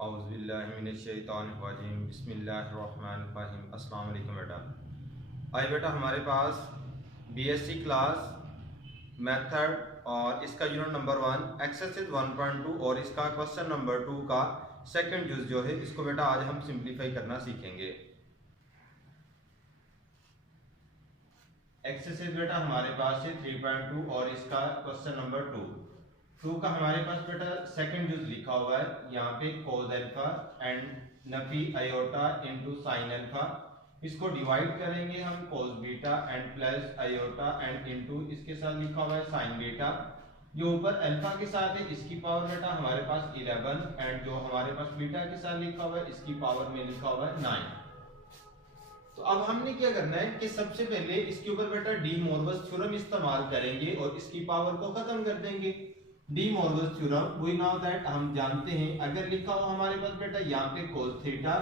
औज़ुबिल्लाहिमिनश्शैतानिर्रजीम बिस्मिल्लाहिर्रहमानिर्रहीम। अस्सलाम वालेकुम बेटा। आज बेटा हमारे पास बीएससी क्लास मेथड और इसका यूनिट नंबर 1 एक्सरसाइज 1.2 और इसका क्वेश्चन नंबर 2 का सेकंड जुज जो है इसको बेटा आज हम सिंप्लीफाई करना सीखेंगे। एक्सरसाइज बेटा हमारे पास है 3.2 और इसका क्वेश्चन नंबर 2 का हमारे पास बेटा सेकंड यूज लिखा हुआ है। यहाँ पे cos alpha and Nafi iota into sin alpha, इसको डिवाइड करेंगे हम cos beta and plus iota and into इसके साथ लिखा हुआ है sin बीटा। जो ऊपर अल्फा के साथ है इसकी पावर बेटा हमारे पास 11 एंड जो हमारे पास बीटा के साथ लिखा हुआ है इसकी पावर में लिखा हुआ है 9। तो अब हमने क्या करना है कि सबसे पहले इसके ऊपर बेटा डी मोरवस थ्योरम इस्तेमाल करेंगे और इसकी पावर को खत्म कर देंगे। De Moivre's theorem we know that हम जानते हैं, अगर लिखा हो हमारे पास बेटा यहाँ पे cos theta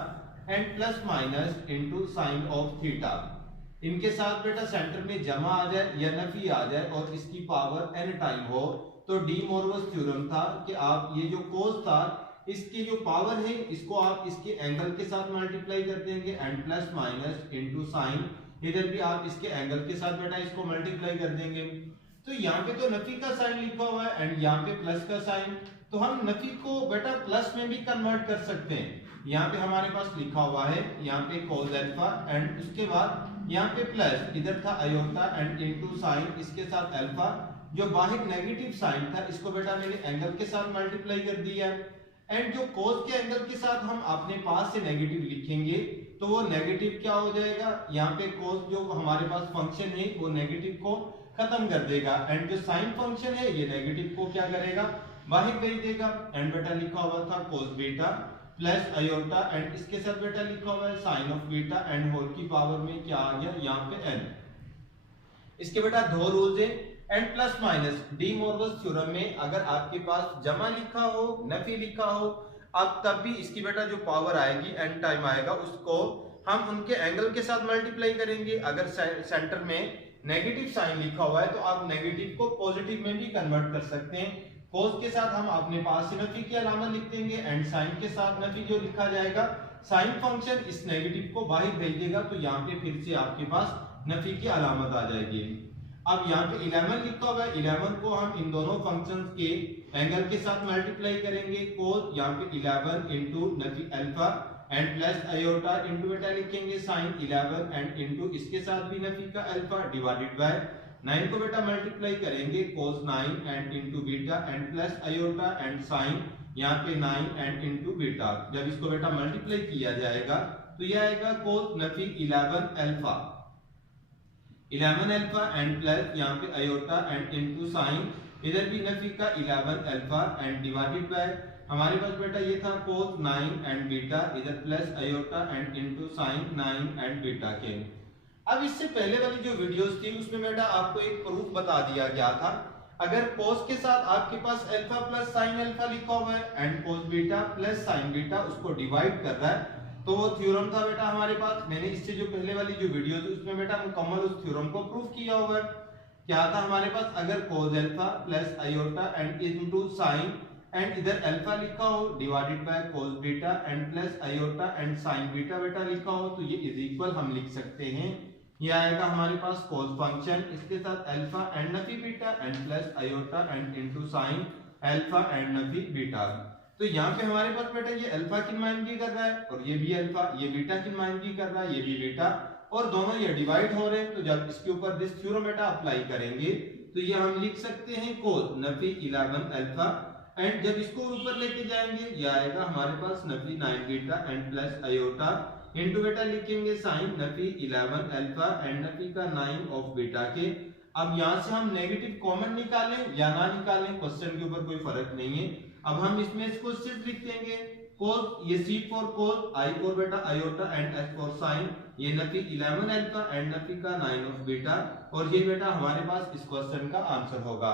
and plus minus into sin of theta, इनके साथ बेटा सेंटर में जमा आ जाए या नफी आ जाए और इसकी पावर n टाइम हो, तो डी मोरवस थ्योरम था कि आप ये जो cos था इसकी जो पावर है इसको आप इसके एंगल के साथ मल्टीप्लाई कर देंगे and plus minus into sin, इधर भी आप इसके एंगल के साथ बेटा इसको मल्टीप्लाई कर देंगे। तो यहाँ पे तो नफी का साइन लिखा हुआ है एंड यहाँ पे प्लस का साइन, तो हम नफी को बेटा प्लस में भी कन्वर्ट कर सकते हैं। यहाँ पे हमारे पास लिखा हुआ है यहाँ पे cos अल्फा एंड उसके बाद यहाँ पे प्लस, इधर था आयोटा एंड इनटू sin इसके साथ अल्फा, जो बाहर नेगेटिव साइन था इसको बेटा मैंने एंगल के साथ मल्टीप्लाई कर दिया एंड जो cos के एंगल के साथ हम अपने पास से नेगेटिव लिखेंगे तो वो नेगेटिव क्या हो जाएगा, यहाँ पे cos जो हमारे पास फंक्शन है वो नेगेटिव को खत्म कर देगा एंड जो साइन फंक्शन है ये नेगेटिव को क्या करेगा, बाहर भेज देगा। एंड बेटा लिखा हुआ था cos beta plus iota and इसके साथ बेटा लिखा हुआ है sin of beta and whole की पावर में क्या आ गया यहाँ पे n। इसके बेटा दो रूल्स है and plus minus De Moivre's theorem में अगर आपके पास जमा लिखा हो नफी लिखा हो अब तब भी इसकी बेटा जो पावर आएगी एन टाइम आएगा उसको हम उनके एंगल के साथ मल्टीप्लाई करेंगे। अगर सेंटर में नेगेटिव साइन लिखा हुआ है तो आप नेगेटिव को पॉजिटिव में भी कन्वर्ट कर सकते हैं। cos के साथ हम अपने पास से नफी की अलामत लिख देंगे एंड sin के साथ नफी जो लिखा जाएगा sin फंक्शन इस नेगेटिव को बाहर भेज देगा, तो यहाँ पे फिर से आपके पास नफी की अलामत आ जाएगी। अब यहाँ पे 11 लिखा हुआ है, 11 को हम इन दोनों फंक्शंस के एंगल के साथ मल्टीप्लाई करेंगे। cos यहाँ पे 11 into Nafi alpha and plus iota into बेटा लिखेंगे sin 11 एंड इनटू इसके साथ भी नफी का अल्फा डिवाइडेड बाय 9 को बेटा मल्टीप्लाई करेंगे cos 9 and into beta and plus iota and sin यहाँ पे 9 एंड इनटू बीटा। जब इसको बेटा मल्टीप्लाई किया जाएगा तो यह आएगा cos Nafi 11 alpha and plus यहाँ पे आयोटा एंड इनटू sin, इधर भी नफी का 11 अल्फा एंड डिवाइडेड बाय हमारे पास बेटा ये था cos 9 एंड बीटा, इधर plus iota and into sin 9 and beta के। अब इससे पहले वाली जो वीडियोस थी उसमें बेटा आपको एक प्रूफ बता दिया गया था, अगर cos के साथ आपके पास अल्फा प्लस sin अल्फा लिखा हुआ है and cos beta plus sin beta उसको डिवाइड कर रहा है तो वो थ्योरम था बेटा हमारे पास। मैंने इससे जो पहले वाली जो वीडियो थी उसमें बेटा मुकम्मल उस थ्योरम को प्रूफ किया हुआ है। क्या था हमारे पास, अगर cos alpha plus iota and into sin and इधर अल्फा लिखा हो divided by cos beta and plus iota and sin beta बेटा लिखा हो तो ये इज इक्वल हम लिख सकते हैं, ये आएगा हमारे पास cos फंक्शन इसके साथ alpha and Nafi beta and plus iota and into sin alpha and Nafi beta. तो यहाँ पे हमारे पास बेटा ये अल्फा की नुमाइंदगी कर रहा है और ये भी अल्फा, ये बीटा की नुमाइंदगी कर रहा है, ये भी बीटा, और दोनों ये डिवाइड हो रहे हैं। तो जब इसके ऊपर दिस थ्योरम बेटा अप्लाई करेंगे तो ये हम लिख सकते हैं cos नफी 11 अल्फा एंड जब इसको ऊपर लेके जाएंगे ये आएगा हमारे पास नफी 9 beta and plus iota into बेटा लिखेंगे sin नफी 11 अल्फा एंड नफी का 9 ऑफ बीटा के। अब यहाँ से हम नेगेटिव कॉमन निकालें या ना निकालें क्वेश्चन के ऊपर कोई फर्क नहीं है। अब हम इसमें इसको सिर्फ लिख देंगे cos, ये c for cos, i for बेटा iota and s for sin, ये नफी 11 अल्फा एंड नफी का 9 ऑफ बीटा, और ये बेटा हमारे पास इस क्वेश्चन का आंसर होगा।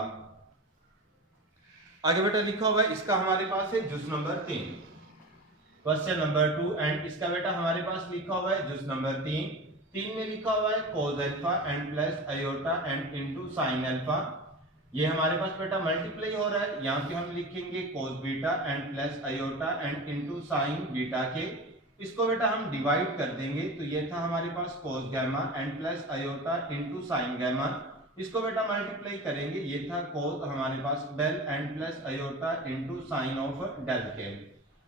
आगे बेटा लिखा हुआ है इसका हमारे पास है जुज नंबर 3 क्वेश्चन नंबर 2 एंड इसका बेटा हमारे पास लिखा हुआ है जुज नंबर 3 में लिखा हुआ है cos alpha and plus iota and into sin alpha. ये हमारे पास बेटा मल्टीप्लाई हो रहा है, यहाँ पे हम लिखेंगे कोस beta and plus iota and into sign beta के। इसको बेटा हम डिवाइड कर देंगे, तो ये था हमारे पास cos gamma and plus iota into sine gamma. इसको बेटा मल्टीप्लाई करेंगे, ये था कोस हमारे पास del and plus iota into sine of del के।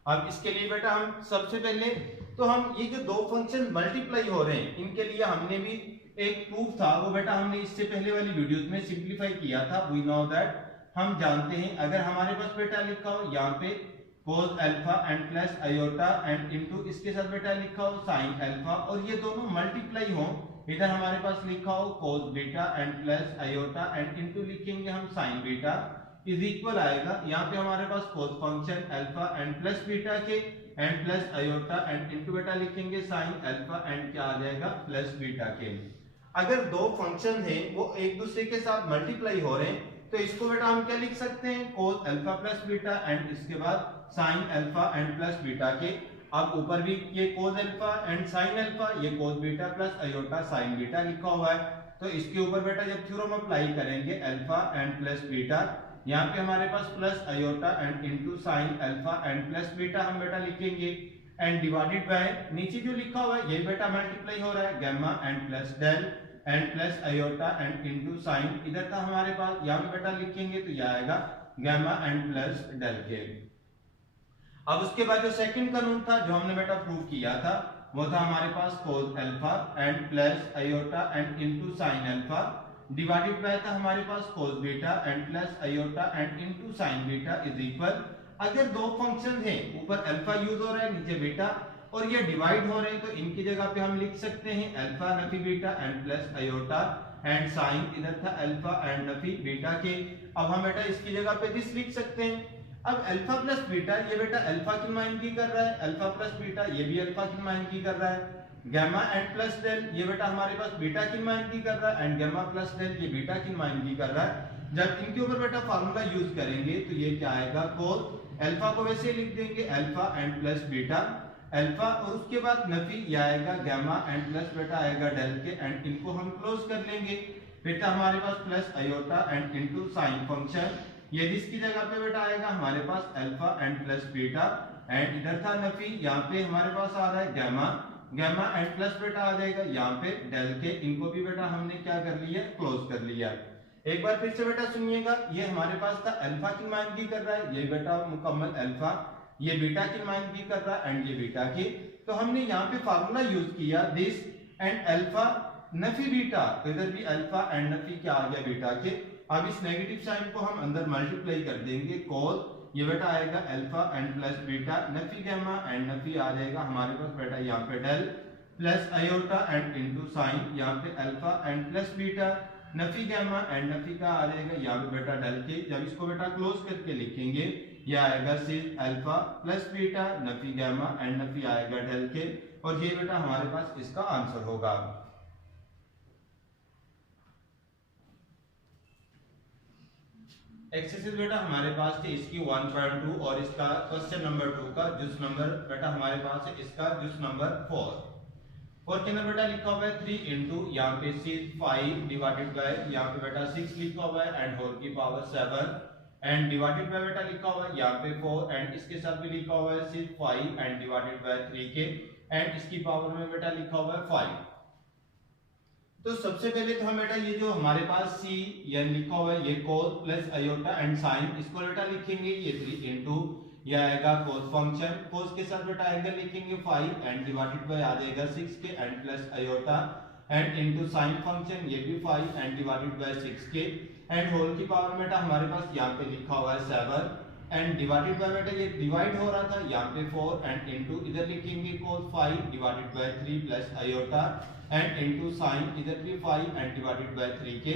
अब इसके लिए बेटा हम सबसे पहले तो हम ये जो दो फंक्शन मल्टीप्लाई हो रहे हैं इनके लिए हमने भी एक प्रूफ था, वो बेटा हमने इससे पहले वाली वीडियोस में सिंपलीफाई किया था। वी नो दैट, हम जानते हैं अगर हमारे पास बेटा लिखा हो यहाँ पे cos alpha and plus iota and into इसके साथ बेटा लिखा हो sin अल्फा और ये दोनों मल्टीप्लाई हो, इधर हमारे पास लिखा हो cos beta and plus iota and into लिखेंगे हम sin बीटा इज इक्वल आएगा, यहाँ पे हमारे पास cos function alpha and plus beta के and plus iota and into बेटा लिखेंगे sin अल्फा एंड क्या आ जाएगा प्लस बीटा के। अगर दो फंक्शन हैं वो एक दूसरे के साथ मल्टीप्लाई हो रहे हैं तो इसको बेटा हम क्या लिख सकते हैं cos alpha plus beta and इसके बाद sin alpha and plus beta के। अब ऊपर भी ये cos alpha and sin alpha, ये cos beta plus iota sin beta लिखा हुआ है, तो इसके ऊपर बेटा जब थ्योरम अप्लाई करेंगे अल्फा एंड प्लस बीटा, यहाँ पे हमारे पास plus iota and into sin alpha and plus beta हम बेटा लिखेंगे एंड डिवाइडेड बाय नीचे जो लिखा हुआ है ये बेटा मल्टीप्लाई हो रहा है gamma and plus del and plus iota and into sine, इधर था हमारे पास यहाँ पे बेटा लिखेंगे तो यह आएगा गैमा एंड प्लस डेल के। अब उसके बाद जो सेकंड कानून था जो हमने बेटा प्रूव किया था वो था हमारे पास cos alpha and plus iota and into sine alpha divided bye था हमारे पास cos beta and plus iota and into sign beta is equal, अगर दो फंक्शन हैं ऊपर अल्फा यूज हो रहा है नीचे बीटा और ये डिवाइड हो रहे हैं तो इनकी जगह पे हम लिख सकते हैं अल्फा नफी beta and plus iota and sine, इधर था अल्फा एंड नफी बीटा के। अब हम बेटा इसकी जगह पे दिस लिख सकते हैं। अब अल्फा प्लस बीटा ये बेटा अल्फा की नुमाइंदगी कर रहा है, अल्फा प्लस बीटा ये भी अल्फा की नुमाइंदगी कर रहा है, गैमा एंड प्लस डेल ये बेटा हमारे पास बीटा की नुमाइंदगी कर रहा है एंड गैमा प्लस डेल ये बीटा की नुमाइंदगी कर रहा है। जब इनके ऊपर बेटा फार्मूला यूज करेंगे तो ये क्या आएगा cos अल्फा को वैसे लिख देंगे alpha and plus beta alpha और उसके बाद नफी ये आएगा गैमा एंड प्लस बेटा आएगा डेल के एंड इनको हम क्लोज कर लेंगे। बेटा हमारे पास plus iota and into sine function, ये इसकी जगह पे बेटा आएगा हमारे पास alpha and plus beta and इधर था नफी, यहाँ पे हमारे पास आ रहा है गैमा, गैमा एंड प्लस बेटा आ जाएगा यहाँ पे डेल के, इनको भी बेटा हमने क्या कर लिया क्लोज कर लिया। एक बार फिर से बेटा सुनिएगा, ये हमारे पास था अल्फा की नुमाइंदगी कर रहा है, ये बेटा मुकम्मल अल्फा, ये बीटा की नुमाइंदगी कर रहा है एंड ये बीटा की, तो हमने यहाँ पे फार्मूला यूज किया दिस एंड अल्फा नफी बीटा, तो इधर भी अल्फा एंड नफी क्या आ गया बीटा के। अब इस नेगेटिव साइन को हम अंदर मल्टीप्लाई कर देंगे cos ये बेटा आएगा अल्फा एंड प्लस बीटा नफी गैमा एंड नफी आ जाएगा हमारे पास बेटा यहाँ पे del plus iota and into sine, यहाँ पे अल्फा एंड प्लस बीटा नफी गैमा एंड नफी का आ जाएगा यहाँ पे बेटा डेल के। जब इसको बेटा क्लोज करके लिखेंगे यह आएगा सिर्फ अल्फा प्लस बीटा नफी गैमा एंड नफी आएगा डेल के और ये बेटा हमारे पास इसका आंसर होगा। एक्सरसाइज बेटा हमारे पास थी इसकी 1.2 और इसका क्वेश्चन नंबर 2 का जुस नंबर बेटा हमारे पास है इसका जुस नंबर 4 के अंदर बेटा लिखा हुआ है 3 इंटू यहाँ पे 5 डिवाइडेड बाय यहाँ पे बेटा 6 लिखा हुआ है एंड होल की पावर 7 एंड डिवाइडेड बाय बेटा लिखा हुआ है यहाँ पे 4 एंड इसके साथ भी लिखा हुआ है 5 एंड डिवाइडेड बाय 3 के एंड इसकी पावर में बेटा लिखा हुआ है 5। तो सबसे पहले तो हम बेटा ये जो हमारे पास सी यानी लिखा हुआ है ये cos plus iota and sine, इसको बेटा लिखेंगे ये 3 इंटू ये आएगा cos फंक्शन, cos के साथ बेटा एंगल लिखेंगे 5 एंड डिवाइडेड बाय आ जाएगा 6 के and plus iota and into sine function ये भी 5 एंड डिवाइडेड बाय 6 के एंड होल की पावर बेटा हमारे पास यहाँ पे लिखा हुआ है 7 एंड डिवाइडेड बाय बेटा ये डिवाइड हो रहा था यहाँ पे 4 एंड इनटू इधर लिखेंगे cos 5 divided by 3 plus iota and into sine इधर भी 5 एंड डिवाइडेड बाय 3 के,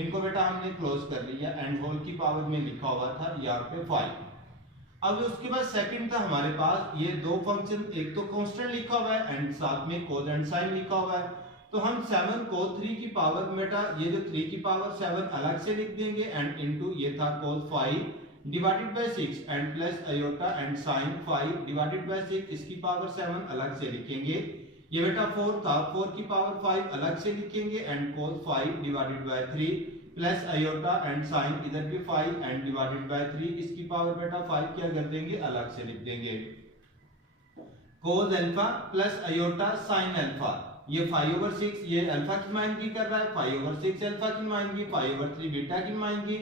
इनको बेटा हमने क्लोज कर लिया एंड होल की पावर में लिखा हुआ था यहाँ पे 5। अब उसके बाद सेकंड था हमारे पास ये दो फंक्शन, एक तो कांस्टेंट लिखा हुआ है एंड साथ में cos एंड sin लिखा हुआ है, तो हम 7 को 3 की पावर बेटा ये जो 3 की पावर 7 अलग से लिख देंगे एंड इनटू ये था cos 5 divided bye 6 and plus iota and sin 5 divided bye 6 इसकी पावर 7 अलग से लिखेंगे, ये बेटा 4 था 4 की पावर 5 अलग से लिखेंगे and cos 5 divided by 3 plus iota and sine, इधर भी 5 एंड डिवाइडेड बाय 3, इसकी पावर बेटा 5 क्या कर देंगे, अलग से लिख देंगे। Cos alpha plus iota sine alpha, ये 5/6 ये अल्फा की नुमाइंदगी कर रहा है, 5/6 अल्फा की नुमाइंदगी, 5/3 बीटा की नुमाइंदगी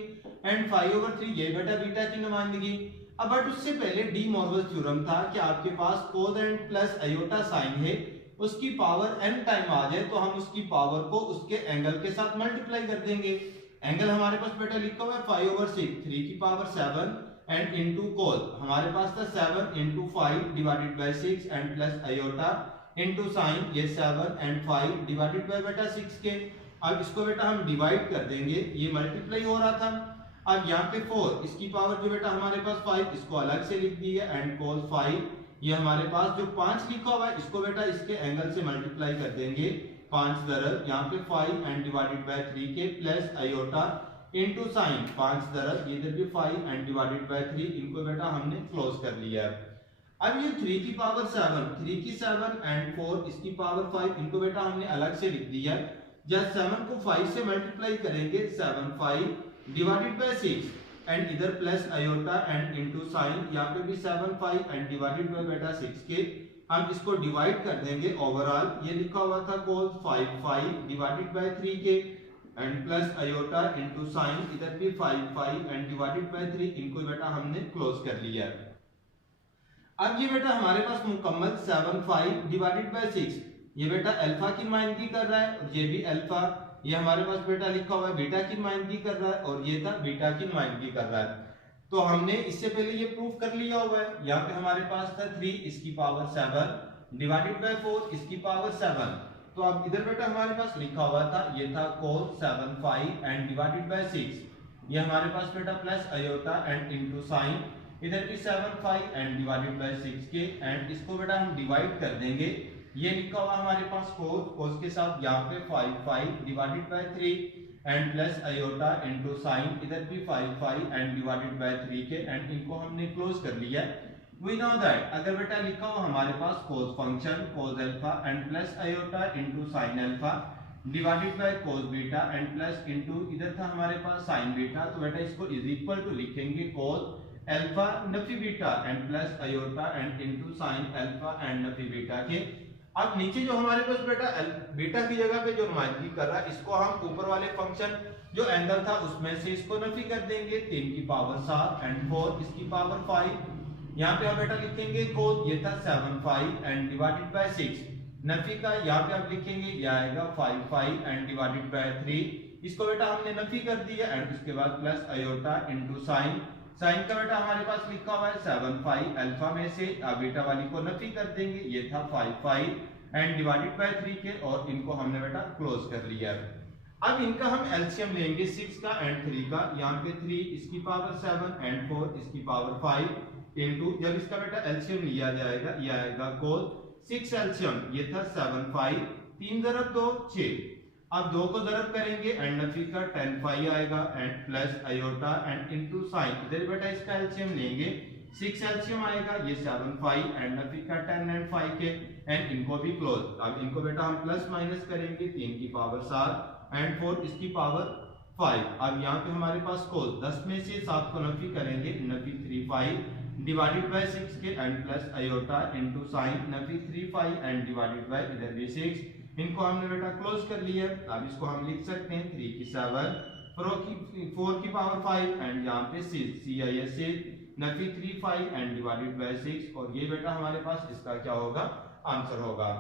एंड 5/3 ये बेटा बीटा की नुमाइंदगी। अब बट उससे पहले डी मॉर्गन थ्योरम था कि आपके पास cos and plus iota sine है, उसकी पावर n टाइम आ जाए तो हम उसकी पावर को उसके एंगल के साथ मल्टीप्लाई कर देंगे। एंगल हमारे पास बेटा लिखा हुआ है 5/6, 3 की पावर 7 एंड इनटू कोस, हमारे पास था 7 into 5 divided bye 6 and plus iota into sign, ये 7 एंड 5 डिवाइडेड बाय बेटा 6 के। अब इसको बेटा हम डिवाइड कर देंगे, ये मल्टीप्लाई हो रहा था। अब यहाँ पे 4, इसकी पावर जो बेटा हमारे पास 5, इसको अलग से लिख दी है एंड कोस 5, ये हमारे पास जो 5 लिखा हुआ है इसको बेटा इसके एंगल से मल्टीप्लाई कर देंगे, 5 दरब यहाँ पे 5 एंड डिवाइडेड बाय 3 के प्लस आयोटा इनटू साइन, 5 दरब इधर भी 5 एंड डिवाइडेड बाय 3, इनको बेटा हमने क्लोज कर लिया है। अब ये 3 की पावर 7, 3 की 7 एंड 4 इसकी पावर 5, इनको बेटा हमने अलग से लिख दिया। जब 7 को 5 से मल्टीप्लाई करेंगे 7 5 डिवाइडेड बाय 6 एंड इधर plus iota and into sine, यहाँ पे भी 7 5 एंड डिवाइडेड बाय बेटा 6 के, हम इसको डिवाइड कर देंगे ओवरऑल, ये लिखा हुआ था कोस 5 5 डिवाइडेड बाय 3 के and plus iota into sine, इधर भी 5 5 एंड डिवाइडेड बाय 3, इनको बेटा हमने क्लोज कर लिया। अब ये बेटा हमारे पास मुकम्मल 7 5 डिवाइडेड बाय 6, ये बेटा अल्फा की नुमाइंदगी कर रहा है और ये भी अल्फा, ये हमारे पास बेटा लिखा हुआ है बीटा की नुमाइंदगी कर रहा है और ये था बीटा की नुमाइंदगी कर रहा है। तो हमने इससे पहले ये प्रूफ कर लिया हुआ है। यहाँ पे हमारे पास था 3 इसकी पावर 7 डिवाइडेड बाय 4 इसकी पावर 7, तो अब इधर बेटा हमारे पास लिखा हुआ था, ये था कोस 7 5 एंड डिवाइडेड बाय 6, ये हमारे पास बेटा plus iota and into sine, इधर भी 7 5 एंड डिवाइडेड बाय 6 के एंड इसको बेटा हम डिवाइड कर देंगे, ये लिखा हुआ हमारे पास कोस, कोस के साथ यहाँ पे 5 5 divided by 3 and plus iota into sine, इधर भी 5 5 एंड डिवाइडेड बाय 3 के एंड इनको हमने क्लोज कर लिया। वी नो दैट अगर बेटा लिखा हुआ हमारे पास cos function cos alpha and plus iota into sine alpha divided by cos beta and plus into इधर था हमारे पास साइन बीटा, तो बेटा इसको इज इक्वल टू लिखेंगे कोस अल्फा नफी beta and plus iota and into sine alpha and Nafi beta के। अब नीचे जो हमारे पास बेटा बीटा की जगह पे जो नुमाइंदगी कर रहा है, इसको हम ऊपर वाले फंक्शन जो एंगल था उसमें से इसको नफी कर देंगे, 3 की पावर 7 एंड 4 इसकी पावर 5, यहाँ पे हम बेटा लिखेंगे कोस, ये था 7 5 एंड डिवाइडेड बाय 6, नफी का यहाँ पे आप लिखेंगे ये आएगा 5 5 एंड डिवाइडेड बाय 3, इसको बेटा हमने नफी कर दिया एंड उसके बाद plus iota into sine, sine का बेटा हमारे पास लिखा हुआ है 7 5 अल्फा में से बीटा वाली को नफी कर देंगे, ये था 5 5 एंड डिवाइडेड बाय 3 के और इनको हमने बेटा क्लोज कर लिया। अब इनका हम एलसीएम लेंगे 6 का एंड 3 का, यहाँ पे 3 इसकी पावर 7 एंड 4 इसकी पावर 5 इनटू, जब इसका बेटा एलसीएम लिया जाएगा ये आएगा कोस 6 एलसीएम, ये था 7 5 3 दरब 2 6, अब 2 को दरब करेंगे एंड नफी का 10 5 आएगा and plus iota and into sine, इधर बेटा इसका एलसीएम लेंगे 6 एलसीएम आएगा, ये 7 5 एंड नफी का 10 एंड 5 के एंड इनको भी क्लोज। अब इनको बेटा हम प्लस माइनस करेंगे, 3 की पावर 7 एंड 4 इसकी पावर 5, अब यहाँ पे हमारे पास कोस 10 में से 7 को नफी करेंगे, नफी 3 5 डिवाइडेड बाय 6 के and plus iota into sign, Nafi 3 5 and divided by इधर भी 6, इनको हमने बेटा क्लोज कर लिया। अब इसको हम लिख सकते हैं 3 की 7 4 की पावर 5 एंड यहाँ पे 6 नफी 3 5 एंड डिवाइडेड बाय 6, और ये बेटा हमारे पास इसका क्या होगा आंसर होगा।